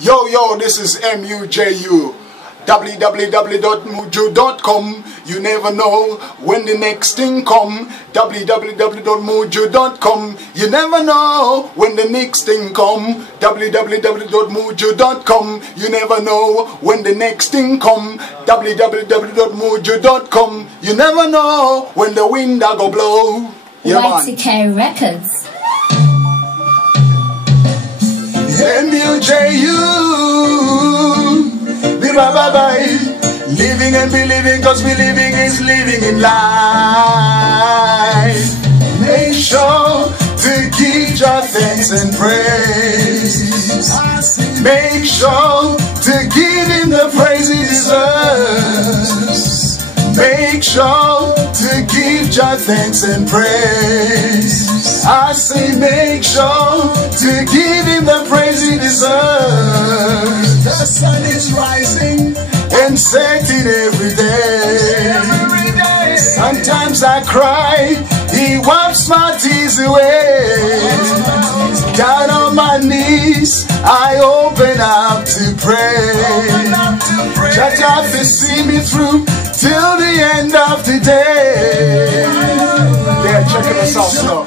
Yo, this is MUJU. www.muju.com. You never know when the next thing come. www.muju.com. You never know when the next thing come. www.muju.com. You never know when the next thing come. www.muju.com. You never know when the wind a go blow. YTK Records. MUJU. Bye-bye. Living and believing, cause believing is living in life. Make sure to give your thanks and praise. Make sure to give him the praise he deserves. Make sure to give your thanks and praise. I say make sure to give him the praise he deserves. The sun is rising and setting every day. Sometimes I cry, he wipes my tears away. Down on my knees, I open up to pray. Just have to see me through till the end of the day. Yeah, checking us out now.